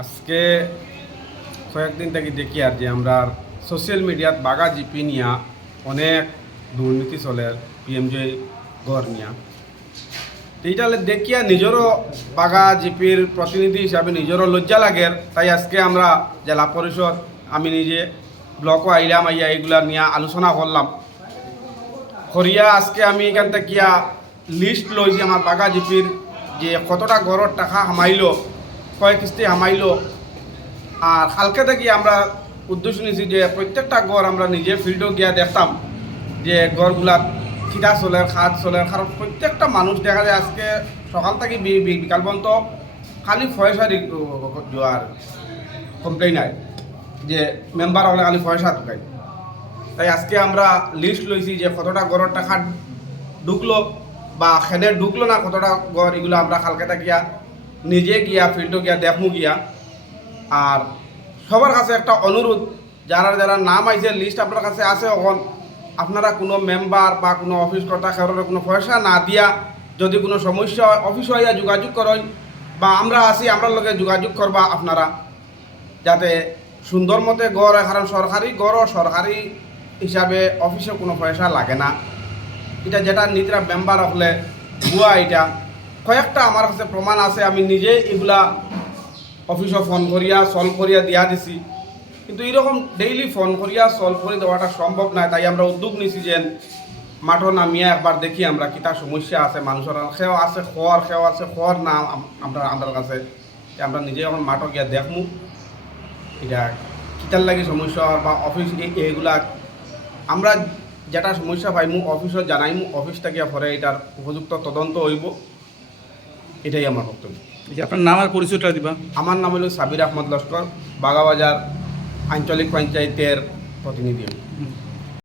আজকে কয়েকদিন থেকে দেখি আর যে আমরা সোশ্যাল মিডিয়াত বাগা জিপি নিয়া অনেক দুর্নীতি চলে পিএমজে গড় নিয়া এইটালে দেখিয়া নিজেরও বাগা জিপির প্রতিনিধি হিসাবে নিজেরও লজ্জা লাগে। তাই আজকে আমরা জেলা পরিষদ আমি নিজে ব্লকও আইলাম, আইয়া এইগুলা নিয়ে আলোচনা করলাম করিয়া আজকে আমি এখান থেকে লিস্ট লইছি আমার বাগা জিপির যে কতটা গড়ের টাকা হামাইল, কয় কিস্তি হামাইল। আর কালকে থেকে আমরা উদ্দেশ্য নিয়েছি যে প্রত্যেকটা গড় আমরা নিজে ফিল্ডও গিয়া দেখতাম যে গড়গুলা খিদা চলে, খাদ চলে। কারণ প্রত্যেকটা মানুষ দেখা যায় আজকে সকাল থেকে বিকাল পর্যন্ত খালি পয়সা দেওয়ার কমপ্লেইন হয় যে মেম্বার হলে খালি পয়সা ঢুকায়। তাই আজকে আমরা লিস্ট লইছি যে কতটা গড়ের টাকা ঢুকলো বা খেনে ঢুকলো না, কতটা গড়, এগুলো আমরা কালকে গিয়া নিজে গিয়া ফিল্ডও গিয়া দেখমু গিয়া। আর সবার কাছে একটা অনুরোধ, যারা যারা নাম আইছে লিস্ট আপনার কাছে আছে, এখন আপনারা কোনো মেম্বার বা কোনো অফিস কর্তা কারোর কোনো পয়সা না দিয়া যদি কোনো সমস্যা অফিস হইয়া যোগাযোগ করেন বা আমরা আছি আমরা লগে যোগাযোগ করবা আপনারা, যাতে সুন্দর মতে গড় হয়। কারণ সরকারি গড়ও সরকারি হিসাবে অফিসে কোনো পয়সা লাগে না। এটা যেটা নীতিরা মেম্বার হলে ভুয়া, এটা কয়েকটা আমার কাছে প্রমাণ আছে। আমি নিজে এগুলা অফিসে ফোন করিয়া সলভ করিয়া দিয়া দিছি, কিন্তু এইরকম ডেইলি ফোন করিয়া সলভ করে দেওয়াটা সম্ভব নয়। তাই আমরা উদ্যোগ নিছি যে মাঠও নামিয়া একবার দেখি আমরা কিতা সমস্যা আছে মানুষের, সেও আছে খোয়ার, সেও আছে খোয়ার না আমরা আমাদের কাছে। আমরা নিজে এখন মাঠও গিয়া দেখমু এটা কিতার লাগি সমস্যা বা অফিস এইগুলা আমরা যেটা সমস্যা পাইমু অফিসত জানাইমু, অফিসটা গিয়া পরে এটার উপযুক্ত তদন্ত হইব। এটাই আমার বক্তব্য। আপনার নাম আর পরিচয়টা দিবা। আমার নাম হল সাবির আহমদ লস্কর, বাগাবাজার আঞ্চলিক পঞ্চায়েতের প্রতিনিধি।